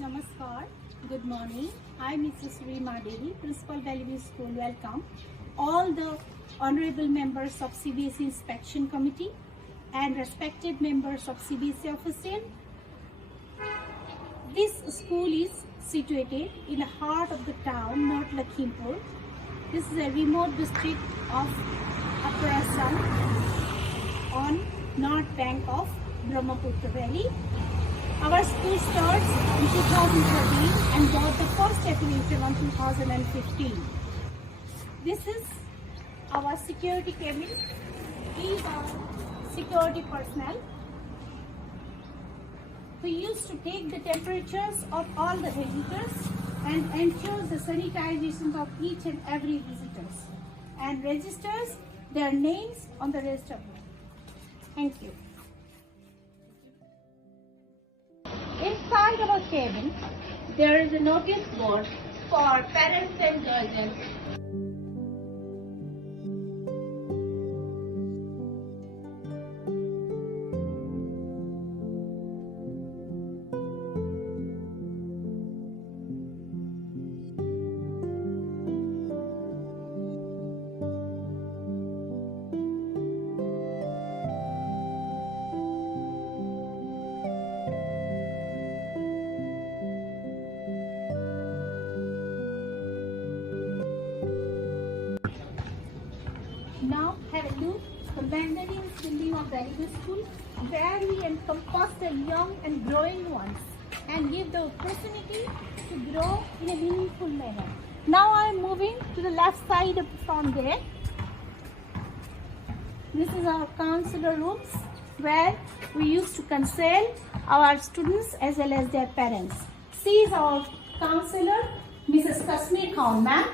Namaskar. Good morning. I am Mrs. Rima Devi, Principal Bellevue School. Welcome all the honorable members of CBSE Inspection Committee and respected members of CBSE official. This school is situated in the heart of the town, North Lakhimpur. This is a remote district of Upper Assam on north bank of Brahmaputra Valley. Our school starts in 2013 and got the first affiliation on 2015. This is our security cabin. These are security personnel who used to take the temperatures of all the visitors and ensures the sanitization of each and every visitors and registers their names on the register book. Thank you. Inside our cabin, there is a notice board for parents and guardians. Now have a look the magnanimous building of Bellevue School, where we encompass the young and growing ones and give the opportunity to grow in a meaningful manner. Now I am moving to the left side from there. This is our counselor rooms where we used to counsel our students as well as their parents. She is our counselor, Mrs. Kashmir Khan, ma'am.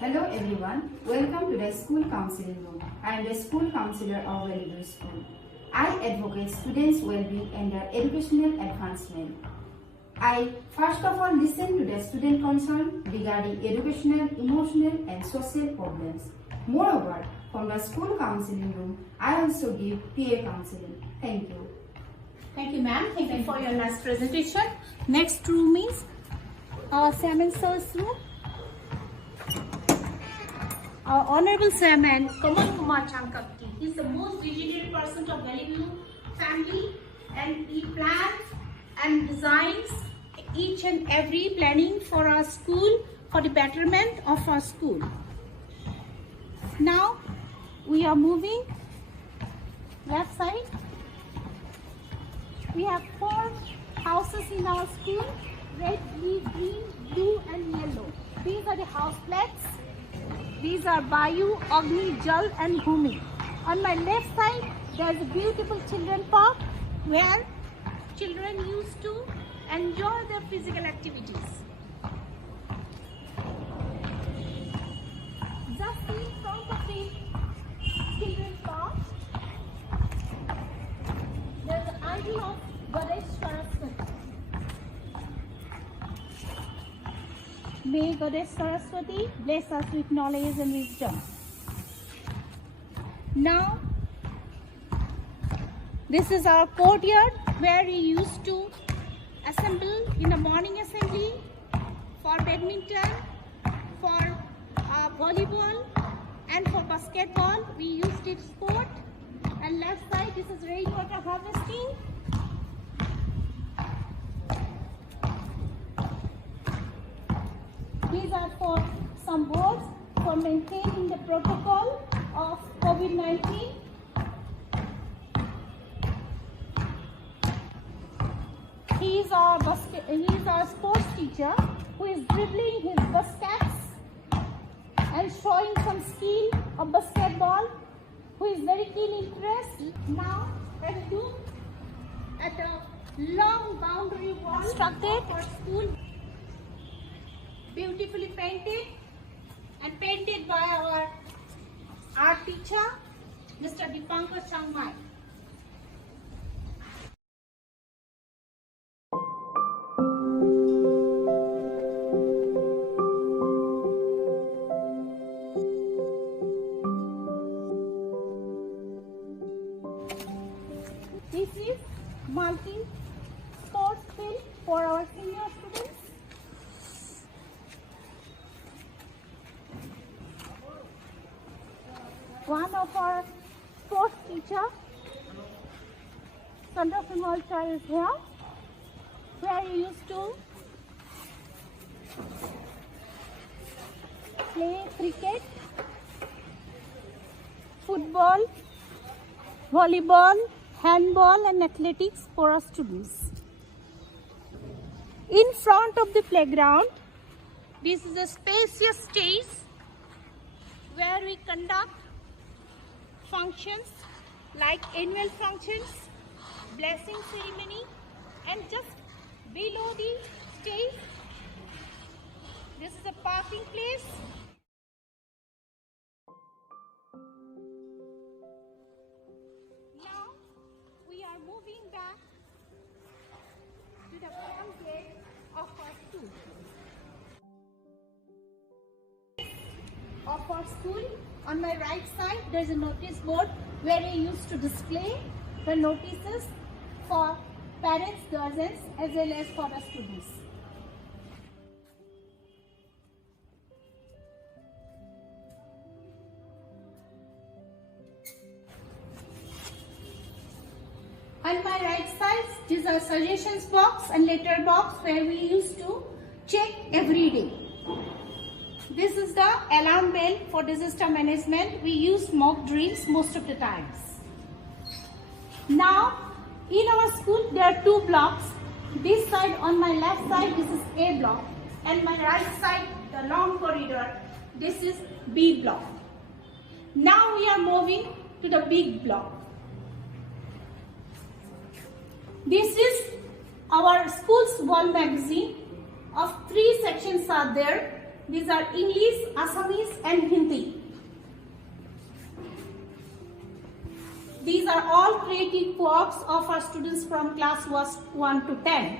Hello everyone, welcome to the school counseling room. I am the school counselor of Bellevue School. I advocate students' well-being and their educational advancement. I first of all listen to the student concern regarding educational, emotional and social problems. Moreover, from the school counseling room, I also give peer counseling. Thank you. Thank you, ma'am. Thank you for your nice presentation. Next room is our Chairman Sir's room. Our Honorable Chairman, Kamal Kumar Chankapti, he is the most dedicated person of Bellevue family, and he plans and designs each and every planning for our school, for the betterment of our school. Now we are moving left side. We have 4 houses in our school: red, green, blue and yellow. These are the house flags. These are Bayu, Agni, Jal and Bhumi. On my left side, there is a beautiful children park where children used to enjoy their physical activities. Just in front of the children park, there is an idol of Ganesh Saraswati. May Goddess Saraswati bless us with knowledge and wisdom. Now, this is our courtyard where we used to assemble in the morning assembly for badminton, for volleyball and for basketball. We used it sport. And left side, this is rainwater harvesting. These are for some boards for maintaining the protocol of COVID-19. He is our sports teacher who is dribbling his baskets and showing some skill of basketball, who is very keen interest. Now let's look at the long boundary wall constructed for school. Beautifully painted and painted by our art teacher, Mr. Dipankar Changmai. This is multi-sports field for our senior students. our sports teacher, Sandra Malcha, is here, where we used to play cricket, football, volleyball, handball and athletics for our students. In front of the playground, this is a spacious stage where we conduct functions like annual functions, blessing ceremony, and just below the stage, this is a parking place. Now we are moving back to the front gate of our school. Of our school, on my right side, there is a notice board where we used to display the notices for parents, guardians, as well as for the students. On my right side, this is a suggestions box and letter box where we used to check every day. This is the alarm bell for disaster management. We use mock drills most of the times. Now, in our school, there are two blocks. This side, on my left side, this is A block. And my right side, the long corridor, this is B block. Now we are moving to the big block. This is our school's wall magazine. Of 3 sections are there. These are English, Assamese and Hindi. These are all creative works of our students from class 1 to 10.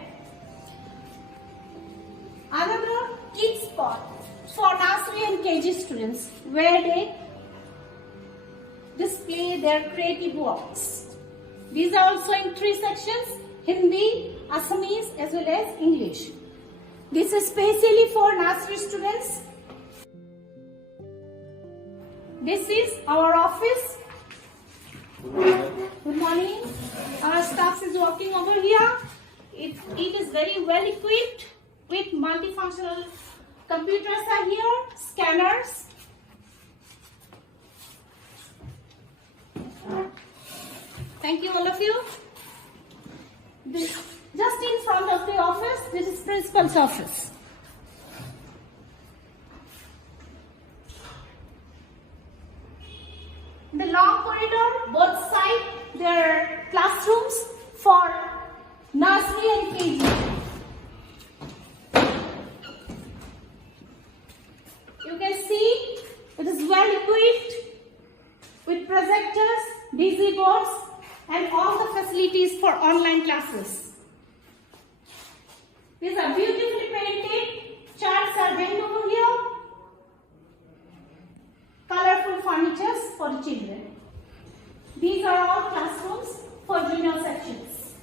Another kids spot for nursery and KG students where they display their creative works. These are also in 3 sections: Hindi, Assamese as well as English. This is specially for nursery students. This is our office. Good morning. Our staff is working over here. It is very well equipped with multifunctional computers are here, scanners. Thank you all of you. Just in front of the office, this is principal's office. The long corridor, both sides, there are classrooms for nursery and KG. You can see it is well equipped with projectors, DC boards, and all the facilities for online classes. These are beautifully painted. Charts are hanging over here. Colorful furnitures for the children. These are all classrooms for junior sections.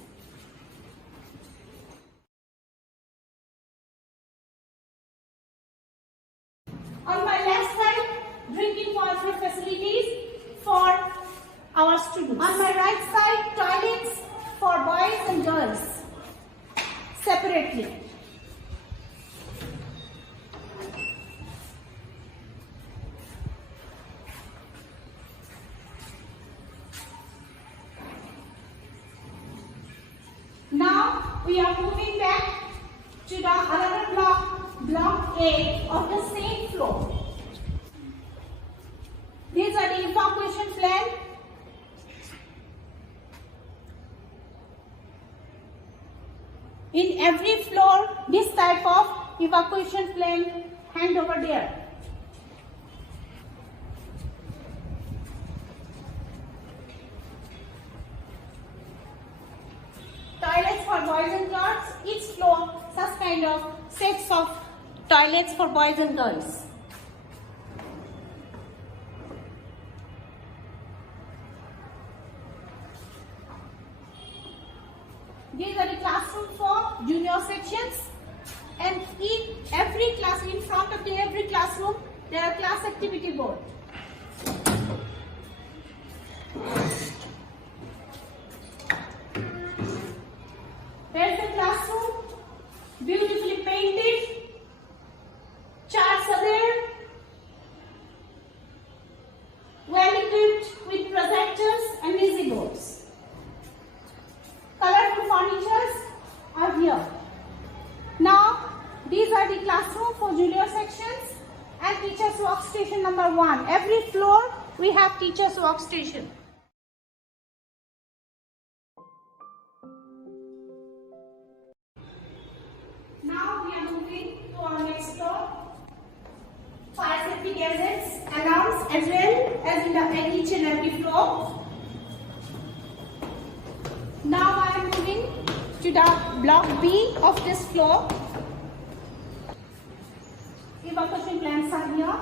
On my left side, drinking water facilities for our students. On my right side, toilets for boys and girls separately. Now we are moving back to the another block A of the same floor. These are the evacuation plan. In every floor, this type of evacuation plan hang over there. Toilets for boys and girls. Each floor, such kind of sets of toilets for boys and girls. These are the classroom for junior sections, and in every class, in front of every classroom, there are class activity board. Here's the classroom, beautifully painted. Charts are there, well equipped with projectors and music boards. Colorful furnitures are here. Now, these are the classroom for junior sections and teachers workstation number 1. Every floor we have teachers workstation. Now we are moving to our next floor. Fire safety gadgets announced as well as in each and every floor. Now I am moving to the block B of this floor. Evacuation plans are here.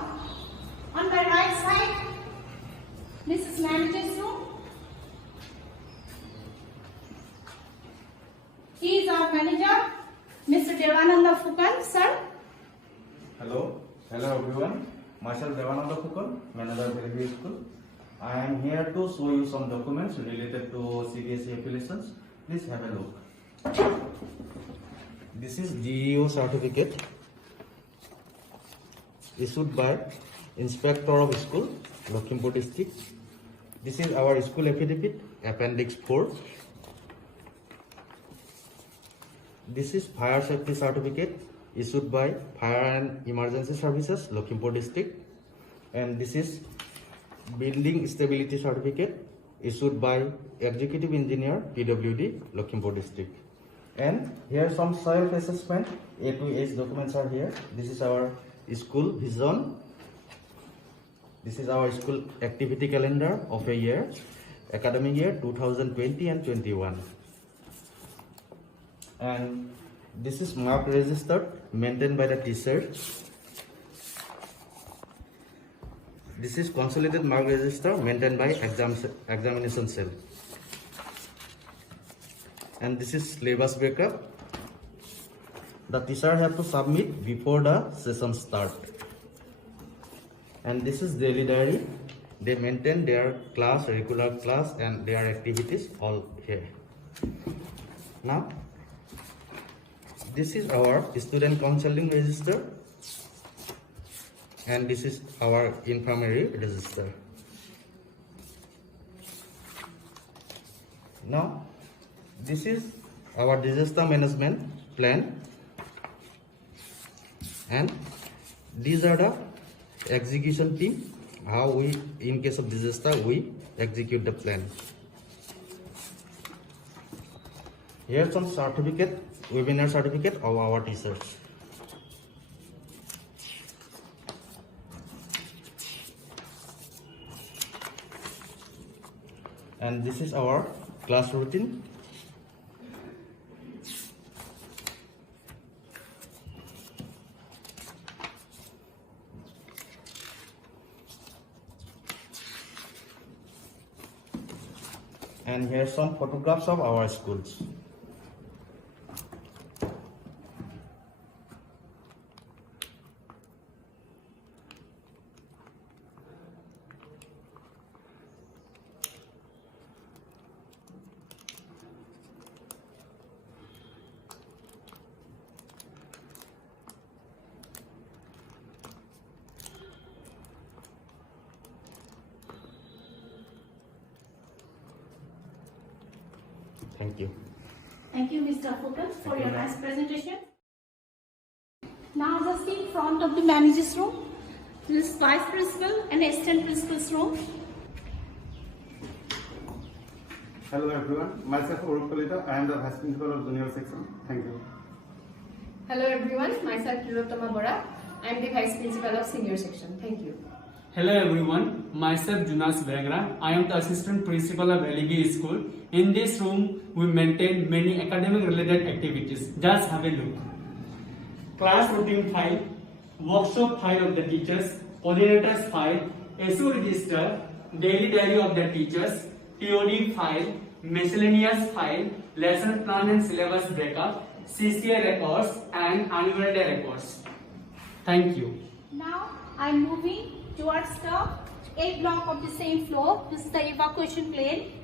On my right side, this is manager's room. He is our manager, Mr. Devananda Fukan, sir. Hello everyone. Myself Devananda Fukan, manager of Bellevue School. I am here to show you some documents related to CBSE affiliations. Please have a look. This is GEO certificate issued by Inspector of School, Lakhimpur District. This is our school affidavit, Appendix 4. This is Fire Safety Certificate issued by Fire and Emergency Services, Lakhimpur District. And this is Building Stability Certificate issued by Executive Engineer, PWD, Lakhimpur District. And here some self-assessment A to H documents are here. This is our school vision. This is our school activity calendar of a year, academic year 2020 and 21. And this is mark register maintained by the teacher. This is consolidated mark register maintained by examination cell. And this is syllabus breakup. The teacher have to submit before the session start. And this is daily diary. They maintain their class, regular class, and their activities all here. Now, this is our student counseling register. And this is our infirmary register. Now, this is our disaster management plan. And these are the execution team, how we, in case of disaster, we execute the plan. Here some certificate, webinar certificate of our teachers. And this is our class routine. And here are some photographs of our schools. Thank you. Thank you, Mr. Fukan, for your nice presentation. Now just in front of the manager's room, this is vice principal and assistant principal's room. Hello everyone, myself Arup Kalita, I am the vice principal of junior section. Thank you. Hello everyone, myself Tilottama Bora, I am the vice principal of senior section. Thank you. Hello everyone, myself Junas Begra. I am the assistant principal of Bellevue School. In this room, we maintain many academic related activities. Just have a look. Class routine file, workshop file of the teachers, coordinators file, SO register, daily diary of the teachers, TOD file, miscellaneous file, lesson plan and syllabus breakup, CCA records and annual day records. Thank you. Now I'm moving towards the A block of the same floor. This is the evacuation plane.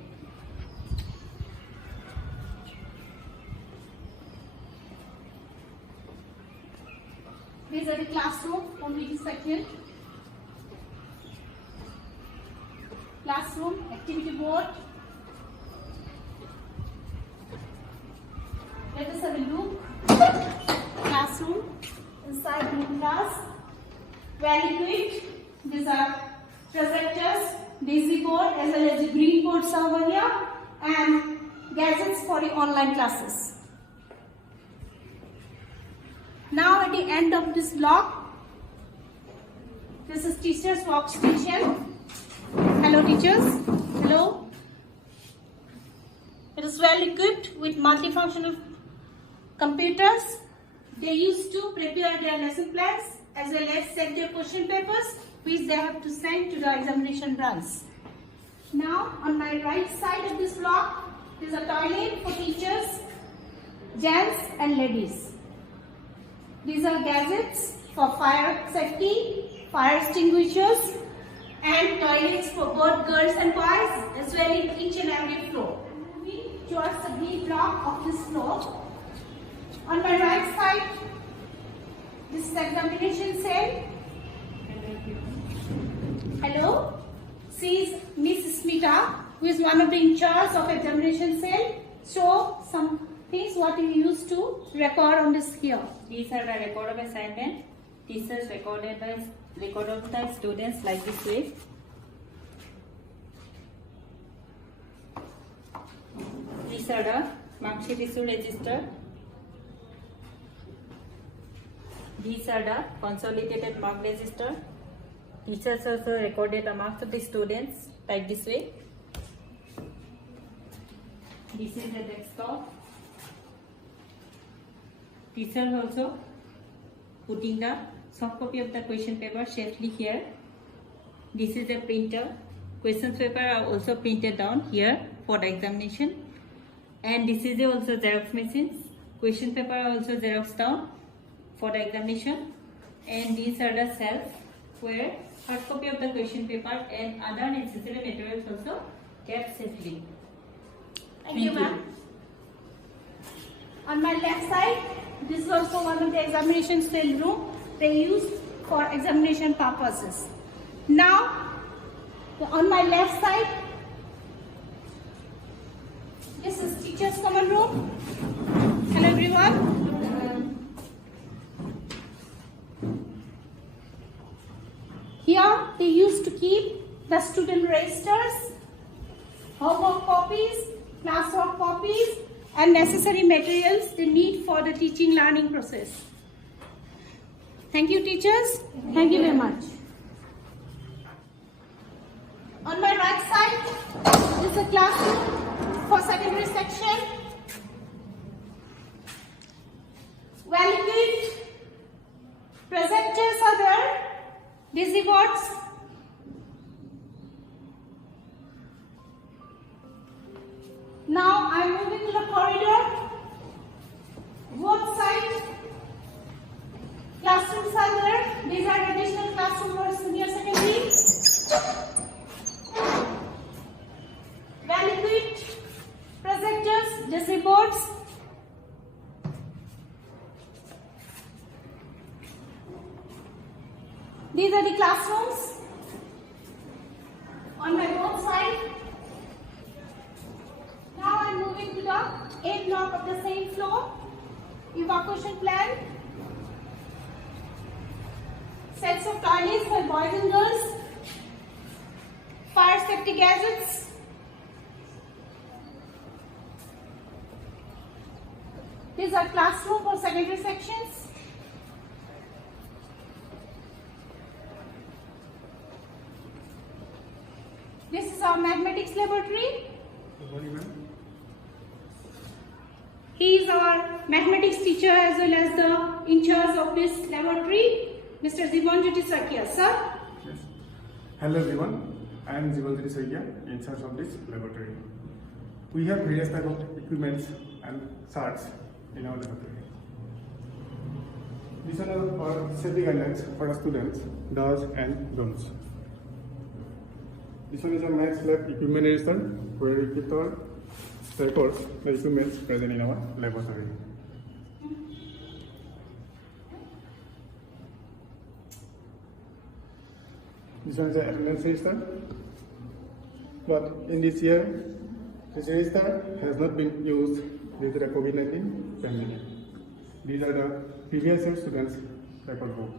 These are the classroom on which section. Classroom, activity board. Let us have a look. Classroom, inside the class. Well equipped. These are projectors, daisy board as well as the green boards over here, and gadgets for the online classes. Now at the end of this block, this is teacher's workstation. Hello teachers. Hello. It is well equipped with multifunctional computers. They used to prepare their lesson plans as well as set their question papers which they have to send to the examination branch. Now on my right side of this block is a toilet for teachers, gents and ladies. These are gadgets for fire safety, fire extinguishers and toilets for both girls and boys as well in each and every floor. Moving towards the B block of this floor. On my right side, this is examination cell. Hello. She is Miss Smita, who is one of the in charge of examination cell. Show some things what you used to record on this here. These are the record of assignment. Teachers record of the students like this way. These are the mark sheet issue register. These are the consolidated mark register. Teachers also recorded the marks of the students like this way. This is the desktop. Teachers also putting the soft copy of the question paper safely here. This is a printer. Question paper are also printed down here for the examination. And this is also Xerox machines. Question paper are also Xerox down for the examination. And these are the shelves where hard copy of the question paper and other necessary materials also kept safely. Thank you, ma'am. On my left side, this is also one of the examination cell room they use for examination purposes. Now, on my left side, this is teacher's common room. Hello everyone. Here they used to keep the student registers, homework copies, classwork copies and necessary materials they need for the teaching learning process. Thank you teachers. Thank you very much. On my right side is a classroom for secondary section. Well equipped. Projectors are there. Daisy boards. Now I am moving to the corridor. Both sides classrooms are there. These are additional classrooms for senior secondary. Well equipped projectors, daisy boards. These are the classrooms on my both side. Now I am moving to the A block of the same floor. Evacuation plan. Sets of toilets for boys and girls. Fire safety gadgets. These are classrooms for secondary sections. This is our mathematics laboratory. Good morning, ma'am. He is our mathematics teacher as well as the in charge of this laboratory, Mr. Zibanjyoti Sakia. Sir? Yes. Hello everyone, I am Zibanjyoti Sakia, in charge of this laboratory. We have various type of equipments and charts in our laboratory. These are our safety guidelines for our students, does and don'ts. This one is a maths lab equipment register where we keep our records, the equipments present in our laboratory. This one is the attendance register. But in this year, this register has not been used due to the COVID-19 pandemic. These are the previous year students' record book.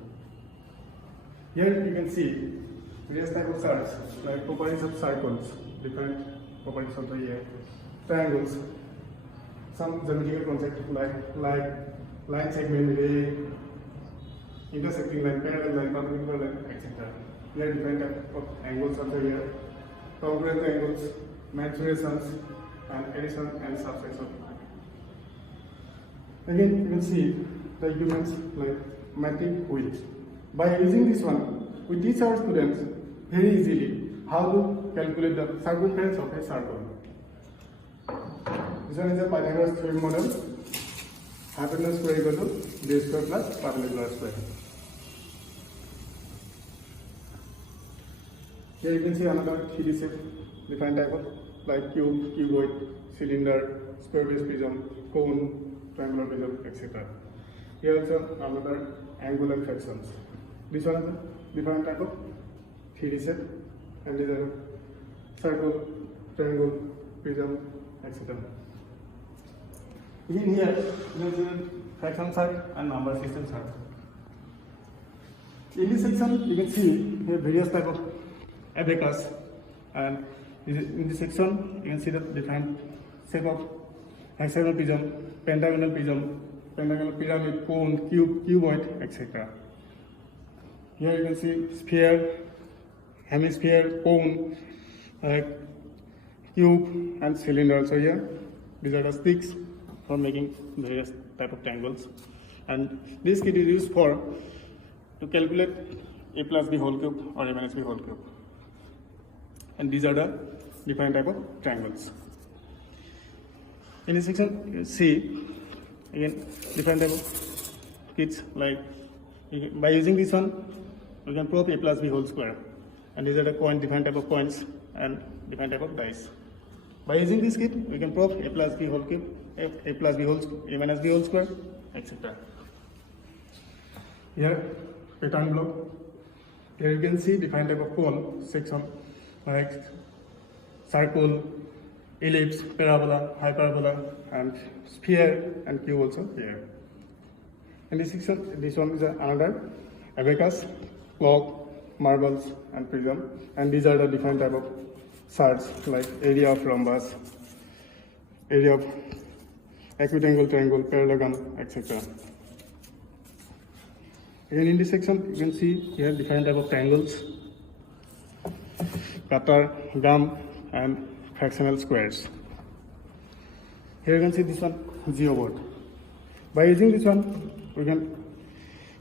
Here you can see various type of charts, like properties of circles, different properties of the year, triangles, some geometrical concept like line segment, ray, intersecting line, parallel line, perpendicular line, etc. Here different type of angles of the year, congruent angles, maturations, and addition and subtraction. Again, you can see the equipments like metric width. By using this one, we teach our students very easily how to calculate the circumference of a circle. This one is a Pythagoras theorem model. Hypotenuse square equal to b square plus perpendicular square. Here you can see another 3D shape, different type of like cube, cuboid, cylinder, square base prism, cone, triangular prism, etc. Here also another angular fractions. This one is a different type of 3D shape, and these are circle, triangle, prism, etc. In here, there is a fraction chart and number system chart. In this section, you can see here various type of abacus, and in this section, you can see the different shape of hexagonal prism, pentagonal prism, pentagonal pyramid, cone, cube, cuboid, etc. Here you can see sphere, hemisphere, cone, cube, and cylinder also here. These are the sticks for making various type of triangles. And this kit is used to calculate a plus b whole cube or a minus b whole cube. And these are the different type of triangles. In this section, you see again different type of kits, like by using this one, you can prove a plus b whole square. And these are the different type of coins and different type of dice. By using this kit, we can prove a plus b whole cube, a plus b whole, a minus b whole square, etc. Here, pattern block. Here you can see different type of cone section, like circle, ellipse, parabola, hyperbola, and sphere and cube also here. In this section, this one is another abacus, clock, marbles, and prism. And these are the different type of charts, like area of rhombus, area of equitangle triangle, parallelogram, etc. Again, in this section, you can see here different type of triangles, cutter, gum, and fractional squares. Here you can see this one, geoboard. By using this one, we can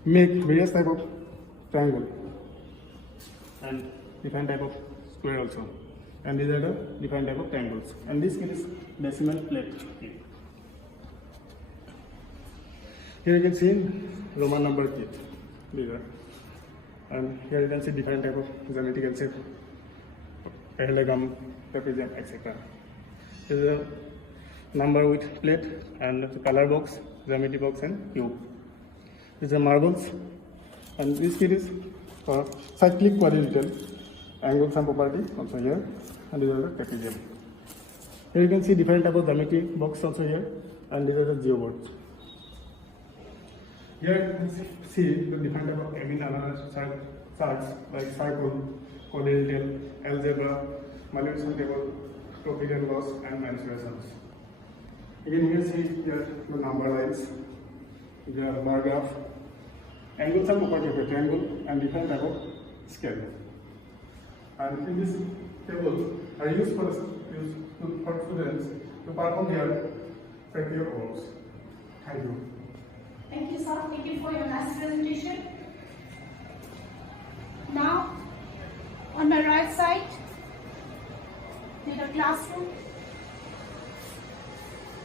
make various type of triangle and different type of square also. And these are the different type of triangles. And this kit is decimal plate kit. Here you can see Roman number kit. These are. And here you can see different type of geometrical shape, parallelogram, trapezium, etc. This is a number with plate and the color box, geometry box, and cube. These are marbles. And this kit is for cyclic quadrilateral, angles and property also here. And these are the trapezium. Here you can see different type of geometry box also here, and these are the geoboards. Here you can see the different type of analysis charts like circle, quadrilateral, algebra, multiplication table, profit and loss, and mensuration. Again, you can see here the number lines, the bar graph, angles and property of a triangle, and different type of scale. And in this table are used for students to perform their practical works. Thank you. Thank you, sir. Thank you for your nice presentation. Now, on my right side, there's a classroom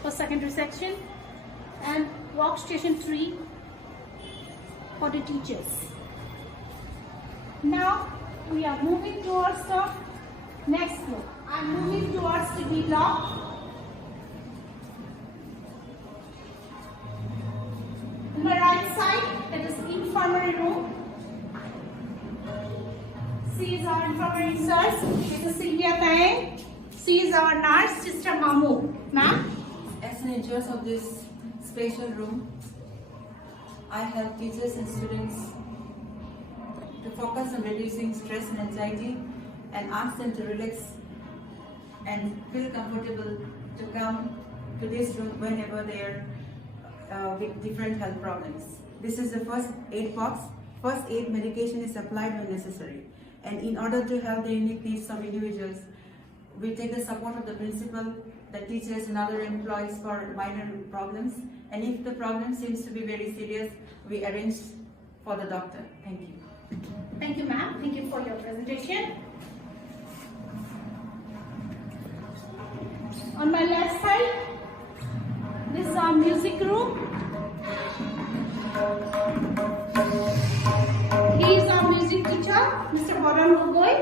for secondary section and workstation 3 for the teachers. Now, we are moving towards the next floor. I'm moving towards the B block. On my right side, that is infirmary room. She is our infirmary research. This is Sylvia Tang. She is our nurse, Sister Mamu. Ma'am? As an in charge of this special room, I help teachers and students to focus on reducing stress and anxiety and ask them to relax and feel comfortable to come to this room whenever they are with different health problems. This is the first aid box. First aid medication is applied when necessary. And in order to help the unique needs of individuals, we take the support of the principal, the teachers and other employees for minor problems. And if the problem seems to be very serious, we arrange for the doctor. Thank you. Thank you, ma'am. Thank you for your presentation. On my left side, this is our music room. He is our music teacher, Mr. Baran Gogoi.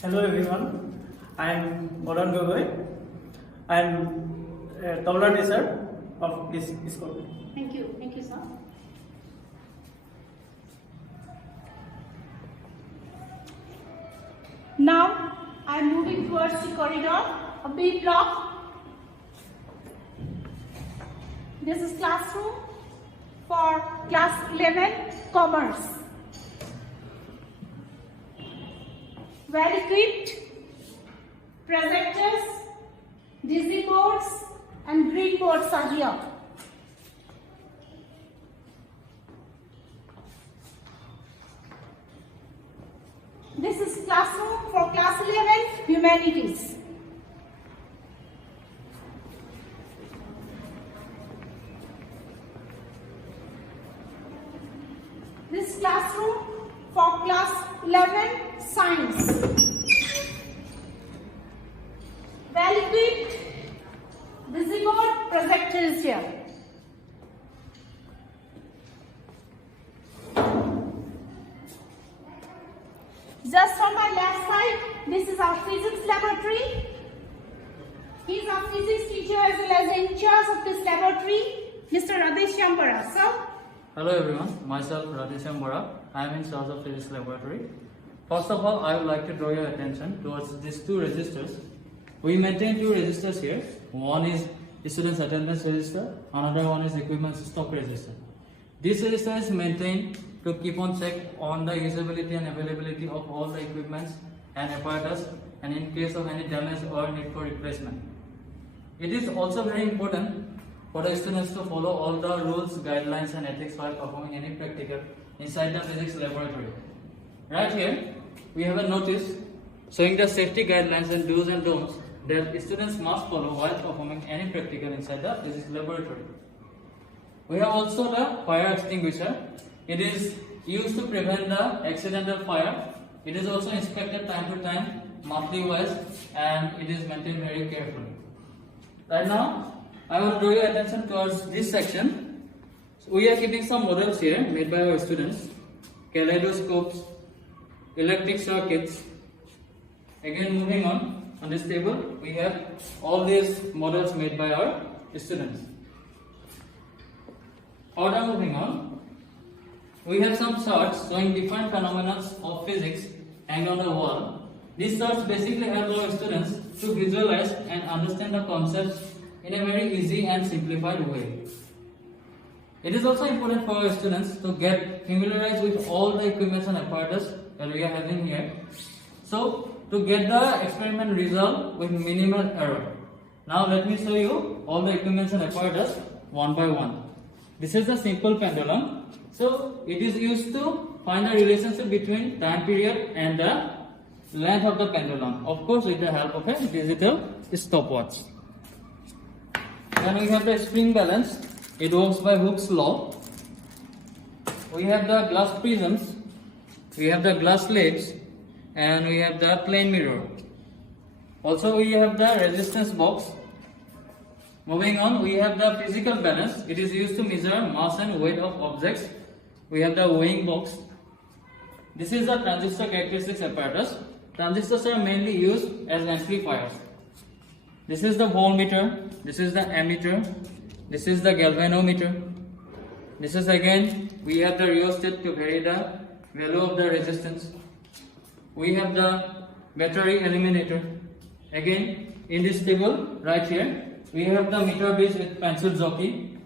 Hello everyone, I am Baran Gogoi. I am a tabla teacher of this school. Thank you, sir. Now I am moving towards the corridor of B block. This is classroom for class 11 commerce. Well equipped projectors, dizzy boards and green boards are here. This is classroom for class 11 humanities. This classroom for class 11 science. Well equipped visiboard projector is here. Just on my left side, this is our physics laboratory. He is our physics teacher as well as in charge of this laboratory, Mr. Radheshyam Bora. Sir? Hello everyone, myself Radheshyam Bora. I am in charge of physics laboratory. First of all, I would like to draw your attention towards these two registers. We maintain two registers here. One is students attendance register, another one is equipment stock register. This register is maintained to keep on check on the usability and availability of all the equipments and apparatus, and in case of any damage or need for replacement. It is also very important for the students to follow all the rules, guidelines and ethics while performing any practical inside the physics laboratory. Right here, we have a notice showing the safety guidelines and do's and don'ts that students must follow while performing any practical inside the physics laboratory. We have also the fire extinguisher. It is used to prevent the accidental fire. It is also inspected time to time, monthly wise, and it is maintained very carefully. Right now, I will draw your attention towards this section. So we are keeping some models here made by our students. Kaleidoscopes, electric circuits. Again, moving on this table, we have all these models made by our students. Further moving on, we have some charts showing different phenomena of physics hanged on the wall. These charts basically help our students to visualize and understand the concepts in a very easy and simplified way. It is also important for our students to get familiarized with all the equipments and apparatus that we are having here. So, to get the experiment result with minimal error. Now let me show you all the equipments and apparatus one by one. This is a simple pendulum. So, it is used to find the relationship between time period and the length of the pendulum. Of course, with the help of a digital stopwatch. Then we have the spring balance. It works by Hooke's law. We have the glass prisms. We have the glass slabs. And we have the plane mirror. Also, we have the resistance box. Moving on, we have the physical balance. It is used to measure mass and weight of objects. We have the weighing box. This is the transistor characteristics apparatus. Transistors are mainly used as amplifiers. This is the voltmeter. This is the ammeter. This is the galvanometer. This is again, we have the rheostat to vary the value of the resistance. We have the battery eliminator. Again, in this table right here, we have the meter base with pencil jockey.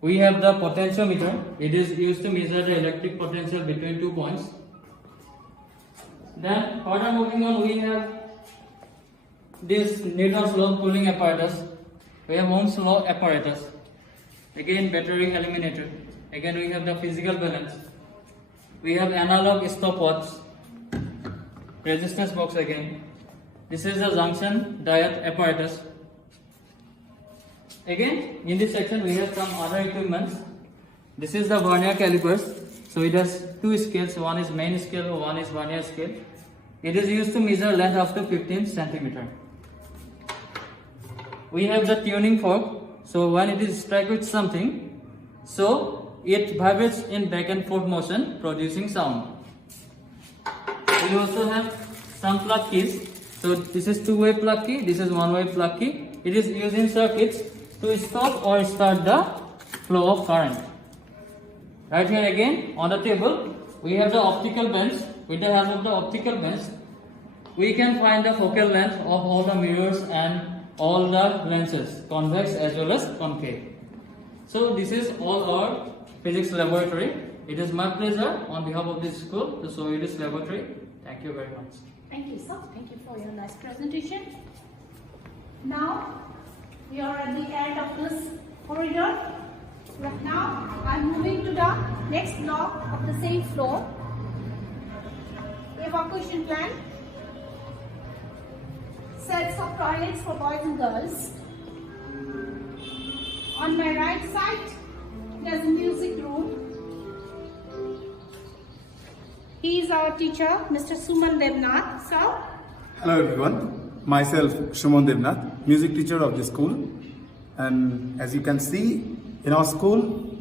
We have the potentiometer. It is used to measure the electric potential between 2 points. Then further moving on, we have this Newton's law cooling apparatus. We have Ohm's law apparatus. Again, battery eliminator. Again, we have the physical balance. We have analog stopwatch. Resistance box again. This is the junction diode apparatus. Again, in this section we have some other equipments. This is the vernier calipers. So it has two scales. One is main scale, one is vernier scale. It is used to measure length up to 15 centimeter. We have the tuning fork. So when it is struck with something, so it vibrates in back and forth motion, producing sound. We also have some plug keys. So this is two-way plug key, this is one-way plug key. It is used in circuits to stop or start the flow of current. Right here again on the table, we have the optical bench. With the help of the optical bench, we can find the focal length of all the mirrors and all the lenses, convex as well as concave. So this is all our physics laboratory. It is my pleasure on behalf of this school to show you this laboratory. Thank you very much. Thank you, sir. Thank you for your nice presentation. Now, we are at the end of this corridor. Right now, I'm moving to the next block of the same floor. Evacuation plan. Sets of toilets for boys and girls. On my right side, there's a music room. He is our teacher, Mr. Suman Devnath. Sir. Hello everyone, myself Suman Devnath, music teacher of the school. And as you can see, in our school,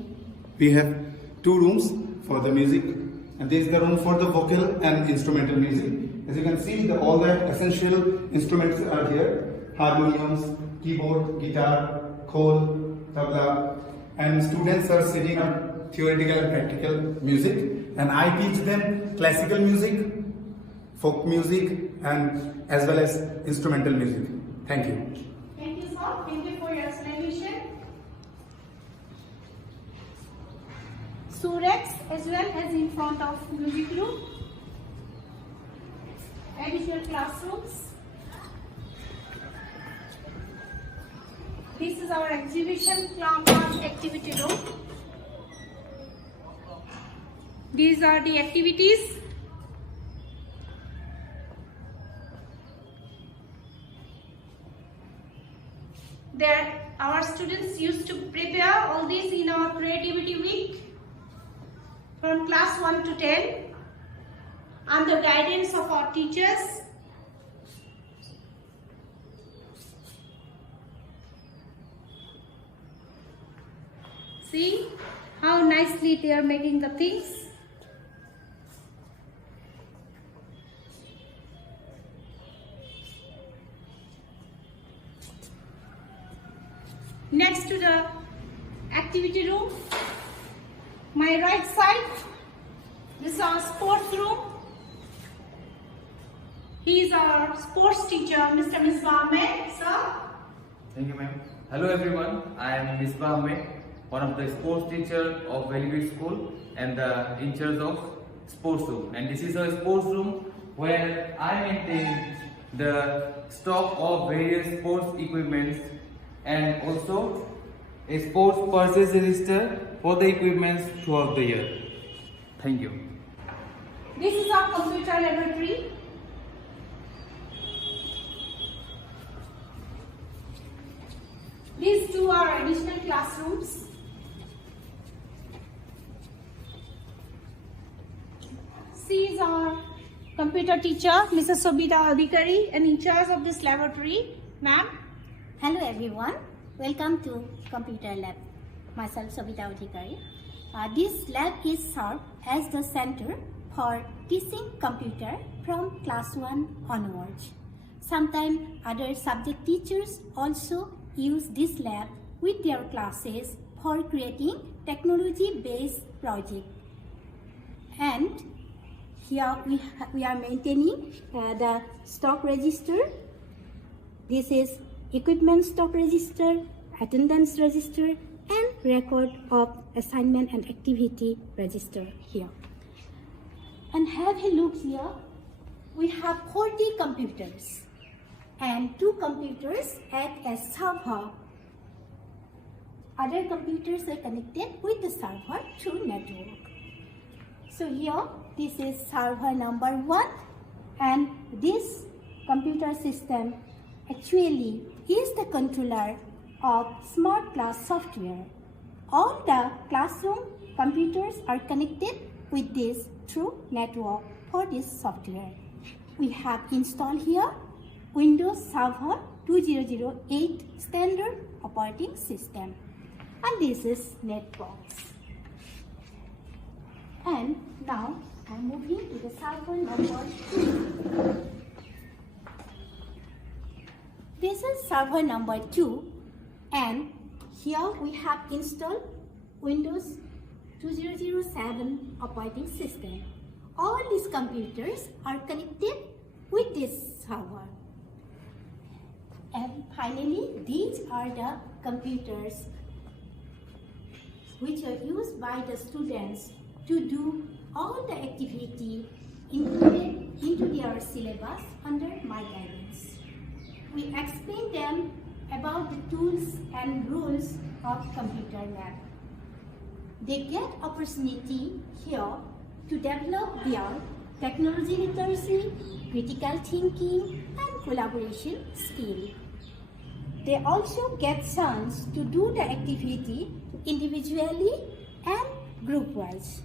we have two rooms for the music. And this is the room for the vocal and instrumental music. As you can see, all the essential instruments are here. Harmoniums, keyboard, guitar, khol, tabla. And students are studying theoretical and practical music. And I teach them classical music, folk music, and as well as instrumental music. Thank you. Thank you, sir. Thank you for your explanation. Surex as well as in front of music room. Additional classrooms. This is our exhibition class activity room. These are the activities. There, our students used to prepare all these in our creativity week from class 1 to 10 under guidance of our teachers. See how nicely they are making the things. Next to the activity room, my right side, this is our sports room. He is our sports teacher, Mr. Misbah Ahmed. Sir. Thank you, ma'am. Hello, everyone. I am Misbah Ahmed, one of the sports teacher of Valley View School and the in charge of sports room. And this is a sports room where I maintain the stock of various sports equipments and also a sports purchase register for the equipments throughout the year. Thank you. This is our computer laboratory. These two are additional classrooms. She is our computer teacher, Mrs. Sobita Adhikari, and in charge of this laboratory. Ma'am. Hello everyone, welcome to Computer Lab. Myself Sobita Adhikari. This lab is served as the center for teaching computer from class 1 onwards. Sometimes other subject teachers also use this lab with their classes for creating technology-based projects. And Here we are maintaining the stock register. This is equipment stock register, attendance register, and record of assignment and activity register here. And have a look here. We have 40 computers, and 2 computers act as server. Other computers are connected with the server through network. So here, this is server number 1, and this computer system actually is the controller of Smart Class software. All the classroom computers are connected with this through network for this software. We have installed here Windows Server 2008 standard operating system, and this is NetBox. And now I'm moving to the server number 2. This is server number 2, and here we have installed Windows 2007 operating system. All these computers are connected with this server. And finally, these are the computers which are used by the students to do all the activity included into their syllabus under my guidance. We explain them about the tools and rules of computer lab. They get opportunity here to develop their technology literacy, critical thinking, and collaboration skill. They also get chance to do the activity individually and group-wise.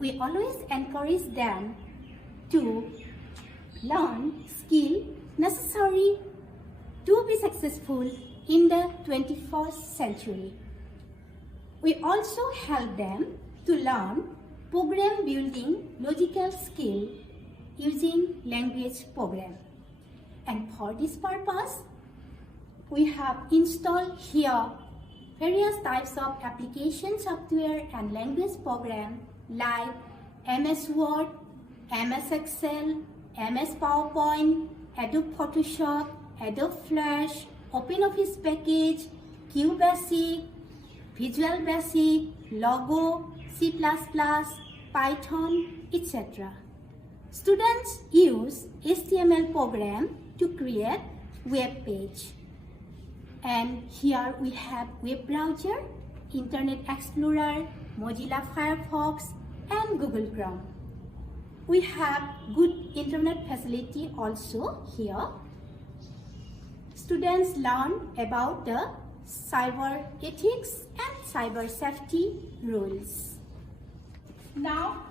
We always encourage them to learn skill necessary to be successful in the 21st century. We also help them to learn program building logical skill using language program. And for this purpose, we have installed here various types of application software and language program like MS Word, MS Excel, MS PowerPoint, Adobe Photoshop, Adobe Flash, OpenOffice Package, QBasic, Visual Basic, Logo, C++, Python, etc. Students use HTML program to create web page. And here we have web browser, Internet Explorer, Mozilla Firefox, and Google Chrome. We have good internet facility also here. Students learn about the cyber ethics and cyber safety rules. Now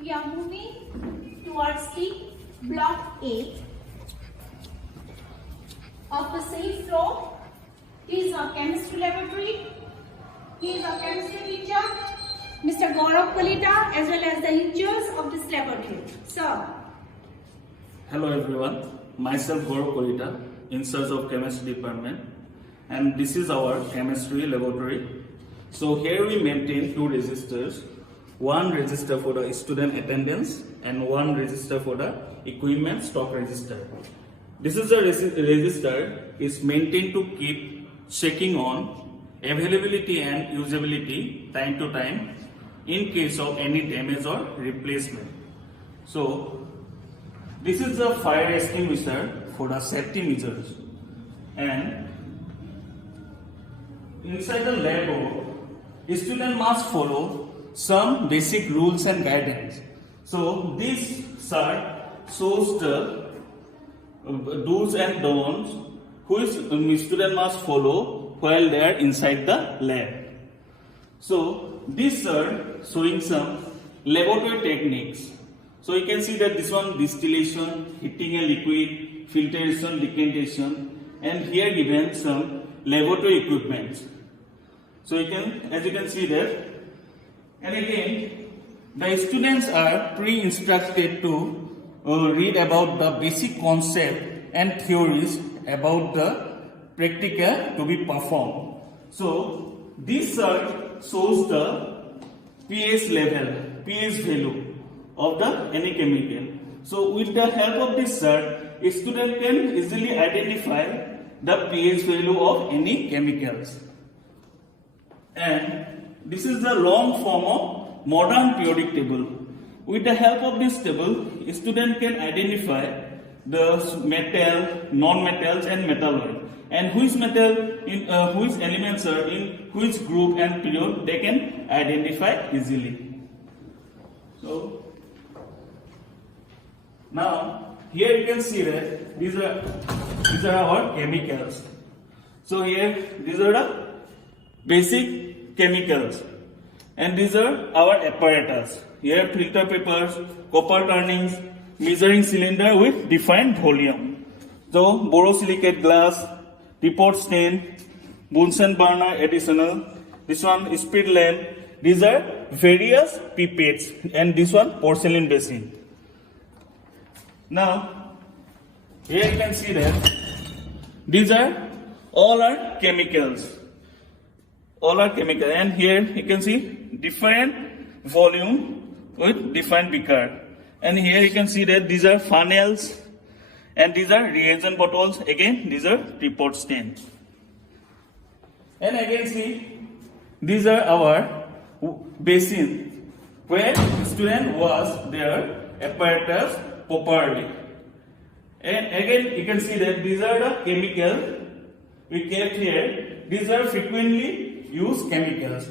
we are moving towards the block 8 of the same floor. This is our chemistry laboratory. He is our chemistry teacher, Mr. Gaurav Kalita, as well as the teachers of this laboratory. Sir. Hello everyone, myself Gaurav Kalita, in charge of chemistry department, and this is our chemistry laboratory. So here we maintain 2 registers, one register for the student attendance and one register for the equipment stock register. This is the register is maintained to keep checking on availability and usability time to time in case of any damage or replacement. So this is the fire extinguisher for the safety measures, and inside the lab, a student must follow some basic rules and guidance. So this chart shows the do's and don'ts which student must follow while they are inside the lab. So this chart showing some laboratory techniques. So you can see that this one distillation, heating a liquid, filtration, decantation, and here given some laboratory equipment. So as you can see there, and again the students are pre-instructed to read about the basic concept and theories about the practical to be performed. So this chart shows the pH level, pH value of the any chemical. So with the help of this chart, a student can easily identify the pH value of any chemicals. And this is the long form of modern periodic table. With the help of this table, a student can identify the metal, non-metals and metalloid, and which metal in which elements are in which group and period they can identify easily. So now here you can see that these are our chemicals. So here these are the basic chemicals, and these are our apparatus. Here filter papers, copper turnings, measuring cylinder with defined volume. So borosilicate glass, report stain, Bunsen burner additional, this one is speed lamp. These are various pipettes, and this one porcelain basin. Now here you can see that these are all our chemicals. All are chemical, and here you can see different volume with different beaker, and here you can see that these are funnels, and these are reagent bottles. Again, these are report stains, and again see these are our basin where the student wash their apparatus properly. And again you can see that these are the chemical we kept here. These are frequently used chemicals.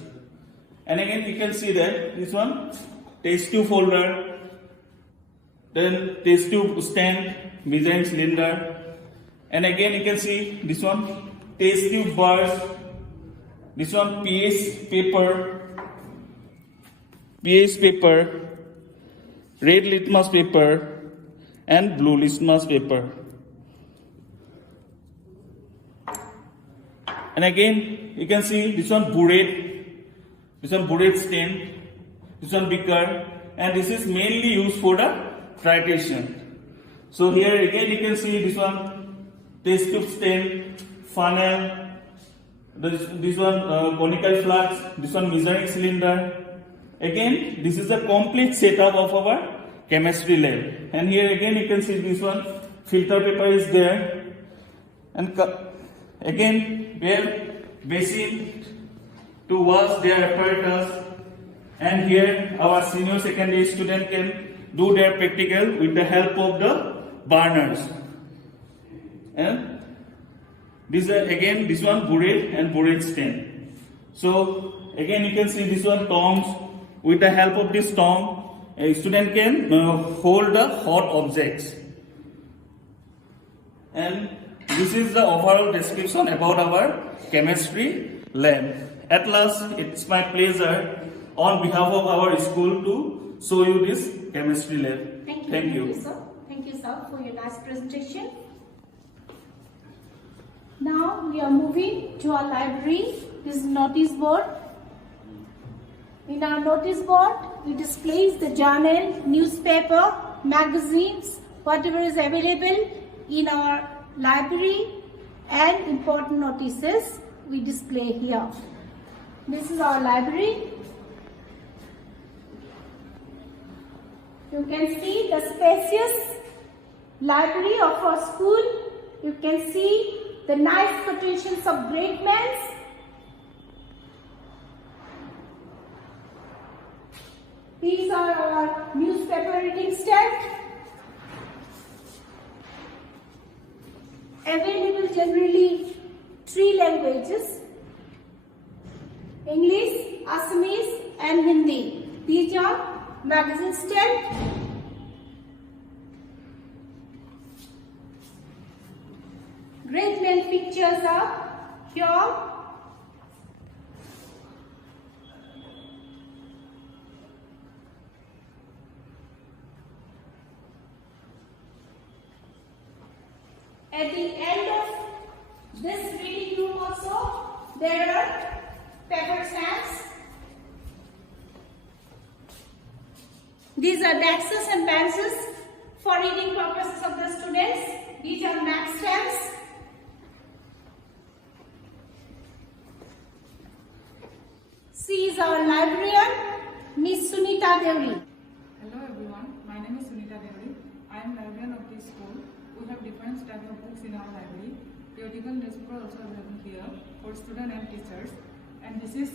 And again you can see that this one test tube holder, then test tube stand, measuring cylinder, and again you can see this one test tube bars, this one pH paper, red litmus paper and blue litmus paper. And again you can see this one burette stain, this one beaker, and this is mainly used for the titration. So here again you can see this one test tube stain, funnel, this one conical flux, this one measuring cylinder. Again this is a complete setup of our chemistry lab. And here again you can see this one filter paper is there, and again we have basin to wash their apparatus, and here our senior secondary student can do their practical with the help of the burners. And this again this one burette and burette stain. So again you can see this one tongs. With the help of this tong, a student can hold the hot objects. And this is the overall description about our chemistry lab. At last, it's my pleasure on behalf of our school to show you this chemistry lab. Thank you. Thank you. Sir. Thank you, sir, for your nice presentation. Now we are moving to our library. This is notice board. In our notice board, we display the journal, newspaper, magazines, whatever is available in our library, and important notices we display here. This is our library. You can see the spacious library of our school. You can see the nice quotations of great men. These are our newspaper reading stand. Available generally 3 languages: English, Assamese and Hindi. These are magazine stand. Great men pictures are here. At the end of this reading room also, there are paper stamps. These are desks and benches for reading purposes of the students. These are map stamps. She is our librarian, Miss Sunita Devi. Hello everyone. books in our library. Periodical newspaper also available here for students and teachers. And this is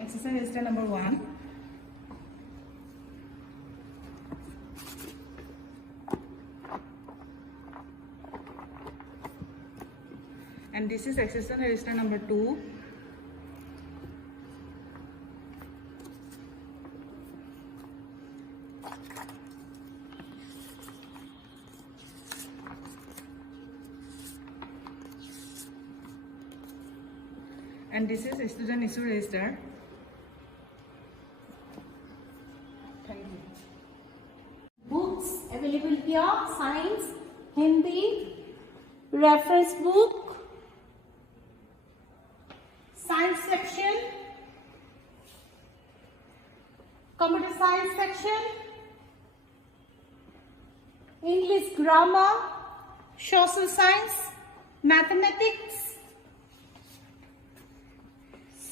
exercise register number 1. And this is exercise register number 2. And this is student issue register. Thank you. Books available here: science, Hindi, reference book, science section, computer science section, English grammar, social science, mathematics,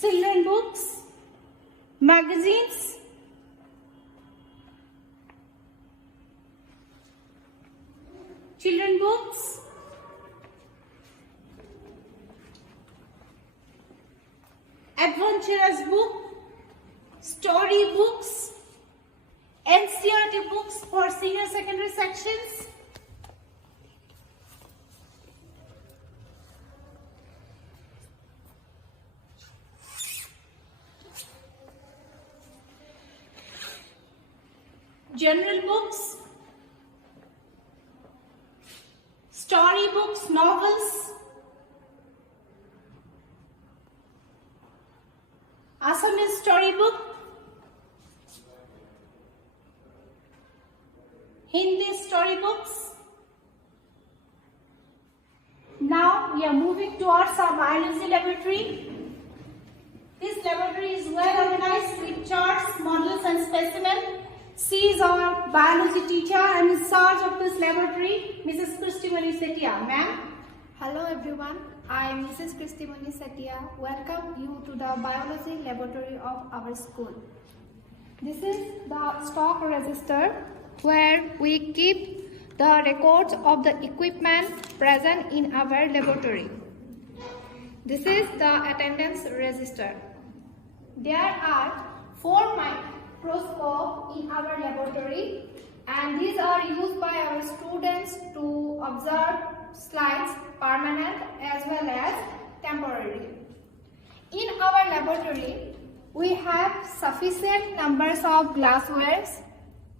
children books, magazines, children books, adventurous book, story books, NCERT books for senior secondary sections, general books, story books, novels, Assamese storybook, Hindi storybooks. Now we are moving towards our biology laboratory. This laboratory is well organized with charts, models and specimens. She is our biology teacher and in charge of this laboratory, Mrs. Kristimani Setia. Ma'am. Hello everyone, I am Mrs. Kristimani Setia. Welcome you to the biology laboratory of our school. This is the stock register where we keep the records of the equipment present in our laboratory. This is the attendance register. There are 4 microscopes in our laboratory and these are used by our students to observe slides, permanent as well as temporary. In our laboratory, we have sufficient numbers of glasswares.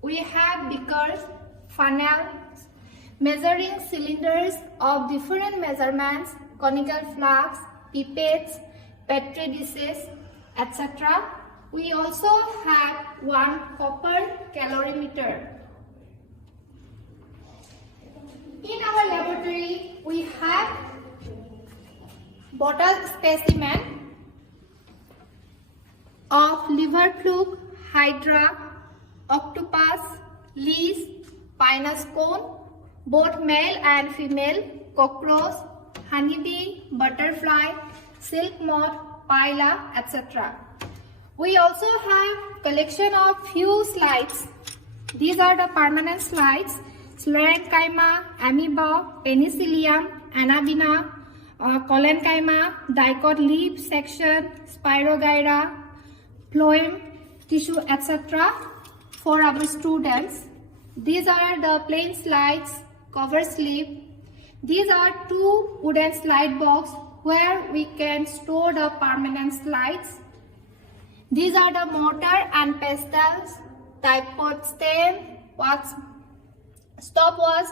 We have beakers, funnels, measuring cylinders of different measurements, conical flasks, pipettes, petri dishes, etc. We also have one copper calorimeter. In our laboratory, we have bottle specimen of liver fluke, hydra, octopus, leech, pinus cone, both male and female, cockroach, honeybee, butterfly, silk moth, pila, etc. We also have collection of few slides. These are the permanent slides: Sclerenchyma, amoeba, penicillium, anabaena, collenchyma, dicot leaf section, spirogyra, phloem tissue, etc. for our students. These are the plain slides, cover slip. These are 2 wooden slide box where we can store the permanent slides. These are the mortar and pestles, typewort stand, stopwatch.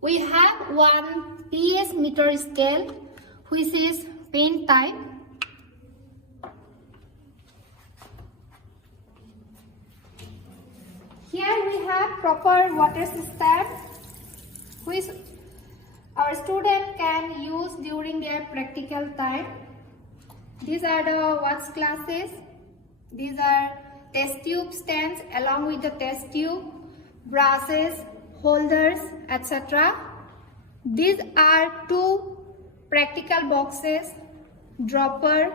We have one pH meter scale which is pen type. Here we have proper water system which our student can use during their practical time. These are the watch glasses. These are test tube stands along with the test tube, brushes, holders, etc. These are 2 practical boxes, dropper,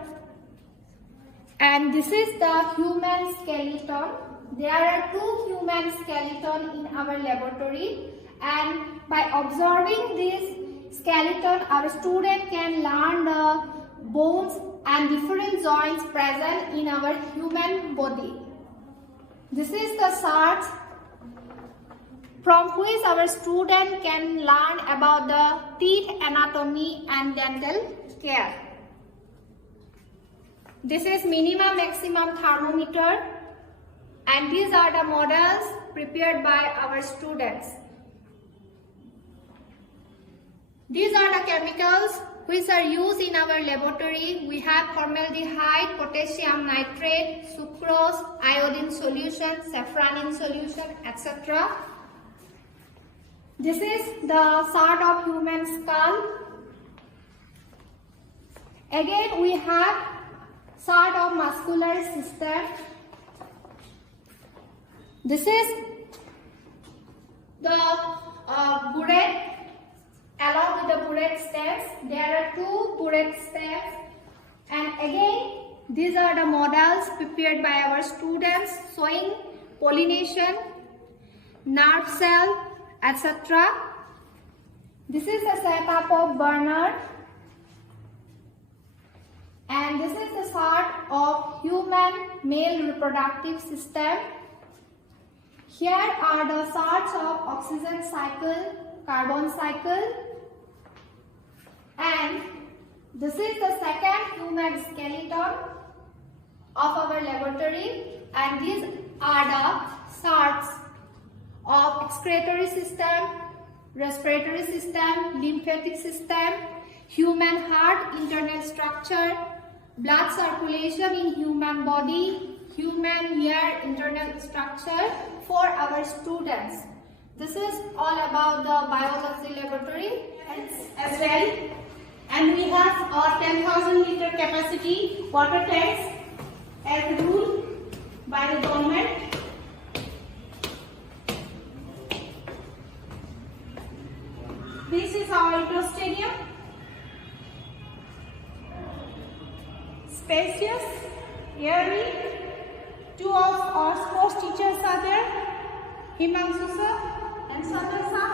and this is the human skeleton. There are 2 human skeletons in our laboratory, and by observing this skeleton, our student can learn the bones and different joints present in our human body. This is the chart from which our student can learn about the teeth anatomy and dental care. This is minimum maximum thermometer, and these are the models prepared by our students. These are the chemicals which are used in our laboratory. We have formaldehyde, potassium nitrate, sucrose, iodine solution, safranin solution, etc. This is the chart of human skull. Again, we have chart of muscular system. This is the burette. Along with the burette stems, there are two burette stems, and again these are the models prepared by our students showing pollination, nerve cell, etc. This is the setup of burner, and this is the chart of human male reproductive system. Here are the charts of oxygen cycle, carbon cycle, and this is the second human skeleton of our laboratory, and these are the charts of excretory system, respiratory system, lymphatic system, human heart internal structure, blood circulation in human body, human ear internal structure for our students. This is all about the biology laboratory as well. And we have our 10,000 liter capacity water tanks as rule by the government. This is our indoor stadium. Spacious, airy. Two of our sports teachers are there, Himanshu sir and Sagar sir.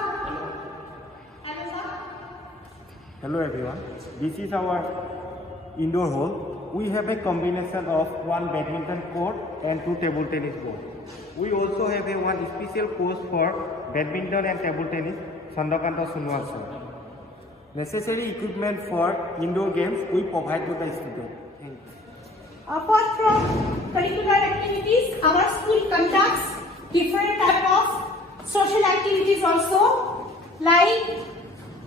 Hello everyone, this is our indoor hall. We have a combination of one badminton court and two table tennis courts. We also have a one special course for badminton and table tennis, Sandakanta Sunwal sir. Necessary equipment for indoor games we provide to the students. Apart from curricular activities, our school conducts different type of social activities also, like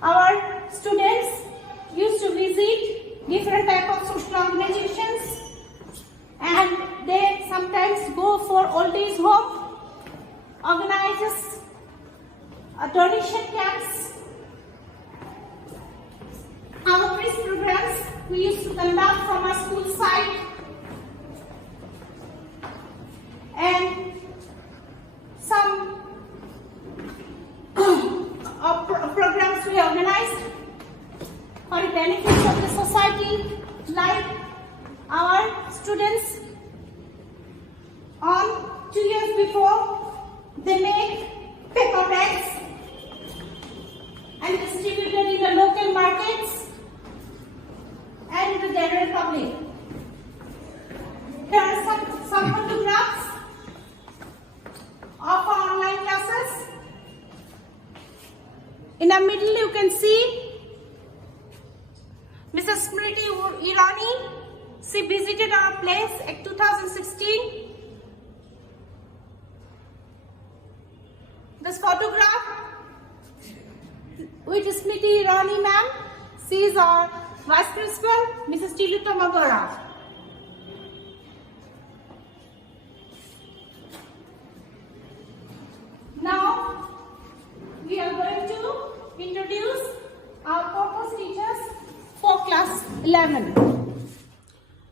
our students used to visit different type of social organizations, and they sometimes go for old age home, organizes donation camps, outreach programs we used to conduct from our school side, and some programs we organized for the benefits of the society, like our students on 2 years before they make paper bags and distributed in the local markets and in the general public. There are some photographs of our online classes. In the middle you can see Mrs. Smriti Irani. She visited our place in 2016. This photograph with Smriti Irani ma'am. She is our vice principal, Mrs. Tilutama Bora. Now we are going to introduce our purpose teachers for class 11.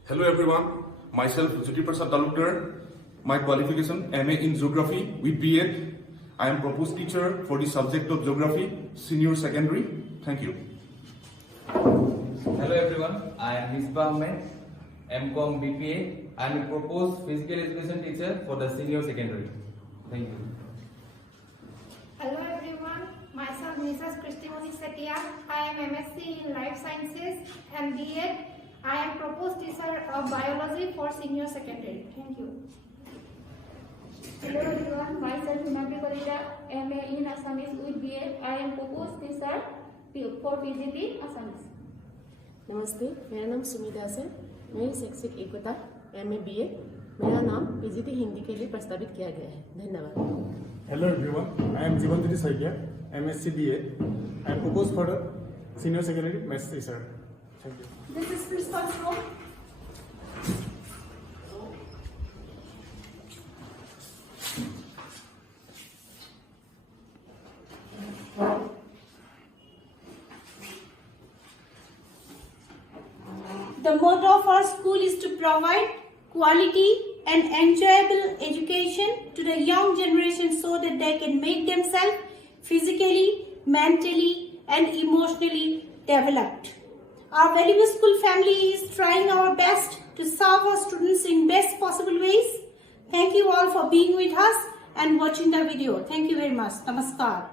Hello everyone, myself Jyoti Prasad Talukdar. My qualification MA in Geography with B.Ed. I am proposed teacher for the subject of Geography, Senior Secondary. Thank you. Hello everyone, I am Misbah Ahmed, MCOM BPA. I am a proposed physical education teacher for the Senior Secondary. Thank you. Hello everyone, Myself, Mrs. Christimoni Setia. I am MSc in Life Sciences and B.Ed. I am proposed teacher of biology for senior secondary. Thank you. Hello everyone, myself Himati Kalita, MA in Assamese with B.Ed. I am proposed teacher for PGT Assamese. नमस्ते, मेरा नाम सुमिता है। मैं शैक्षिक एकता MA BA। मेरा नाम PGT Hindi के लिए प्रस्तावित किया गया है। धन्यवाद। Hello everyone, I am Jivantiti Saikia, MSc BA. I am proposed for the senior secondary maths teacher. Thank you. This is principal's room. The motto of our school is to provide quality and enjoyable education to the young generation so that they can make themselves physically, mentally and emotionally developed. Our valuable school family is trying our best to serve our students in best possible ways. Thank you all for being with us and watching the video. Thank you very much. Namaskar.